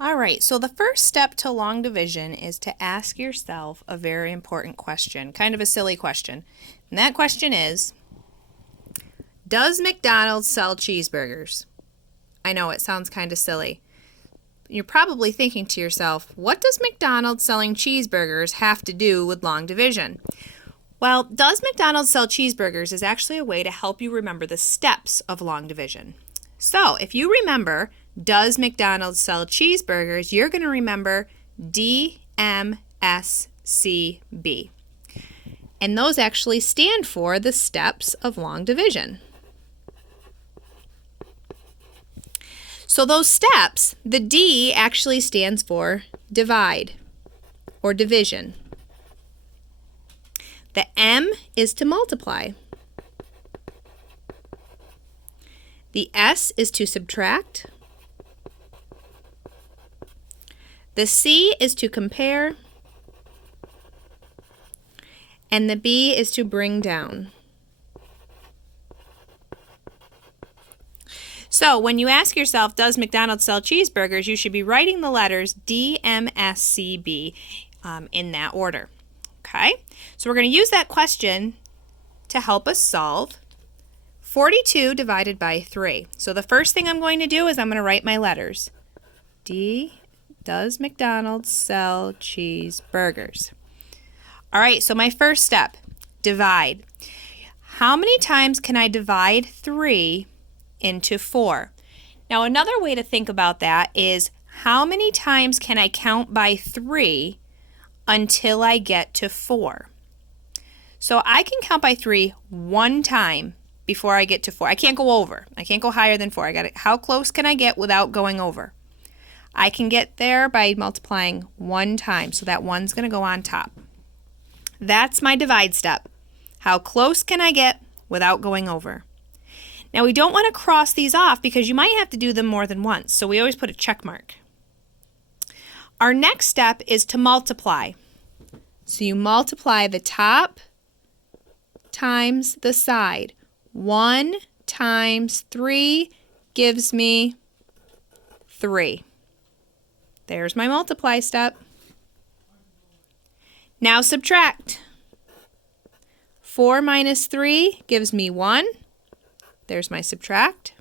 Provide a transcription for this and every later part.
All right, so the first step to long division is to ask yourself a very important question, kind of a silly question. And that question is, does McDonald's sell cheeseburgers? I know it sounds kind of silly. You're probably thinking to yourself, what does McDonald's selling cheeseburgers have to do with long division? Well, does McDonald's sell cheeseburgers is actually a way to help you remember the steps of long division. So, if you remember, does McDonald's sell cheeseburgers, you're going to remember DMSCB. And those actually stand for the steps of long division. So those steps, the D actually stands for divide or division. The M is to multiply. The S is to subtract. The C is to compare. And the B is to bring down. So when you ask yourself, does McDonald's sell cheeseburgers, you should be writing the letters DMSCB in that order. Okay? So we're going to use that question to help us solve 42 divided by 3. So the first thing I'm going to do is I'm going to write my letters. D, does McDonald's sell cheeseburgers? All right, so my first step, divide. How many times can I divide 3 into 4? Now another way to think about that is how many times can I count by 3 until I get to 4? So I can count by 3 one time before I get to 4. I can't go over. I can't go higher than 4. How close can I get without going over? I can get there by multiplying one time, so that one's going to go on top. That's my divide step. How close can I get without going over? Now we don't want to cross these off because you might have to do them more than once, so we always put a check mark. Our next step is to multiply. So you multiply the top times the side. 1 times 3 gives me 3. There's my multiply step. Now subtract. 4 minus 3 gives me 1. There's my subtract.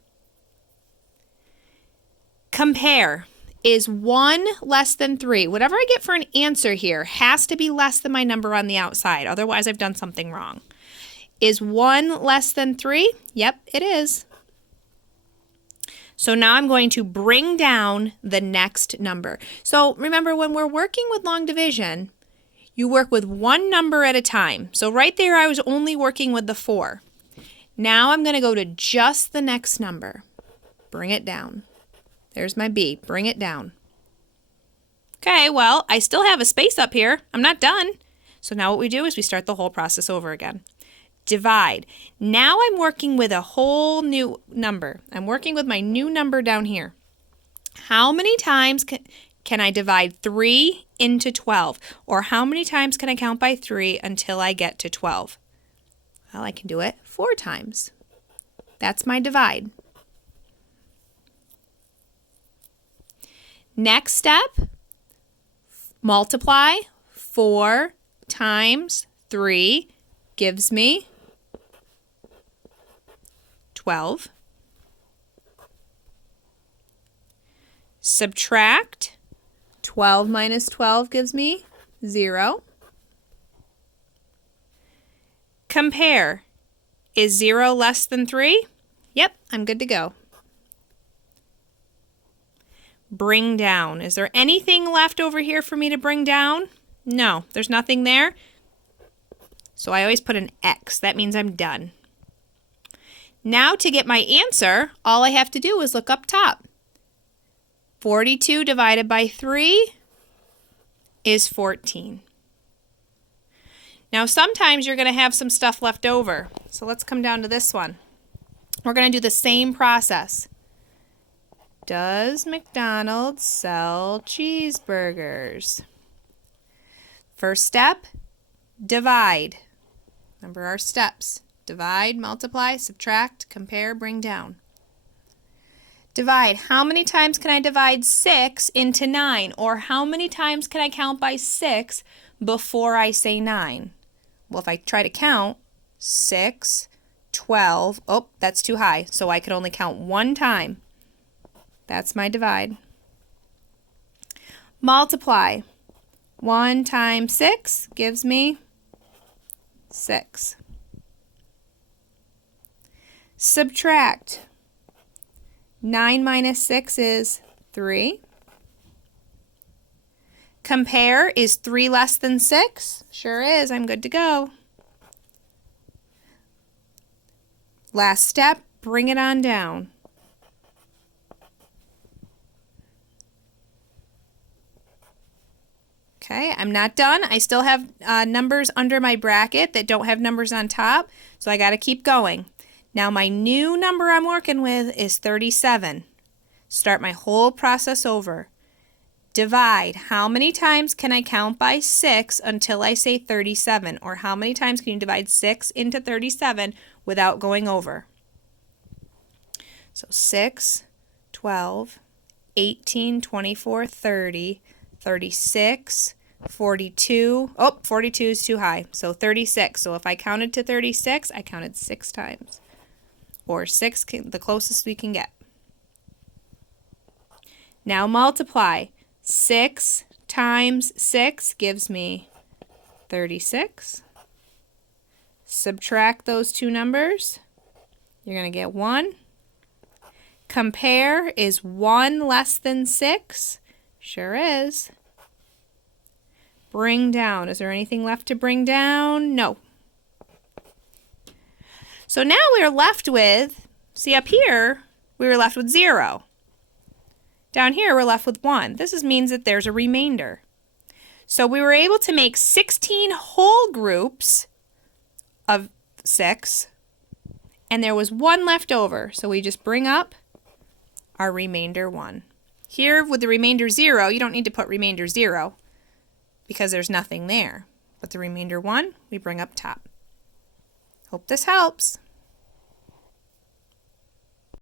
Compare. Is 1 less than 3? Whatever I get for an answer here has to be less than my number on the outside. Otherwise, I've done something wrong. Is 1 less than 3? Yep, it is. So now I'm going to bring down the next number. So remember, when we're working with long division, you work with one number at a time. So right there, I was only working with the 4. Now I'm going to go to just the next number. Bring it down. There's my B. Bring it down. Okay, well, I still have a space up here. I'm not done. So now what we do is we start the whole process over again. Divide. Now I'm working with a whole new number. I'm working with my new number down here. How many times can I divide 3 into 12? Or how many times can I count by 3 until I get to 12? Well, I can do it 4 times. That's my divide. Next step, multiply. 4 times 3 gives me 12. Subtract. 12 minus 12 gives me 0. Compare. Is 0 less than 3? Yep, I'm good to go. Bring down. Is there anything left over here for me to bring down? No, there's nothing there. So I always put an X. That means I'm done. Now to get my answer, all I have to do is look up top. 42 divided by 3 is 14. Now sometimes you're going to have some stuff left over. So let's come down to this one. We're going to do the same process. Does McDonald's sell cheeseburgers? First step, divide. Remember our steps. Divide, multiply, subtract, compare, bring down. Divide. How many times can I divide 6 into 9? Or how many times can I count by 6 before I say 9? Well, if I try to count 6, 12, oh, that's too high. So I could only count one time. That's my divide. Multiply. 1 times 6 gives me 6. Subtract. 9 minus 6 is 3. Compare. Is 3 less than 6? Sure is. I'm good to go. Last step, bring it on down. Okay, I'm not done. I still have numbers under my bracket that don't have numbers on top, so I got to keep going. Now my new number I'm working with is 37. Start my whole process over. Divide. How many times can I count by 6 until I say 37? Or how many times can you divide 6 into 37 without going over? So 6, 12, 18, 24, 30, 36, 42. Oh, 42 is too high. So 36. So if I counted to 36, I counted 6 times. Or 6, the closest we can get. Now multiply. 6 times 6 gives me 36. Subtract those two numbers. You're going to get 1. Compare. Is 1 less than 6? Sure is. Bring down. Is there anything left to bring down? No. So now we're left with, see up here, we were left with 0. Down here we're left with 1. This means that there's a remainder. So we were able to make 16 whole groups of 6, and there was 1 left over. So we just bring up our remainder 1. Here with the remainder 0, you don't need to put remainder 0 because there's nothing there. But the remainder 1, we bring up top. Hope this helps.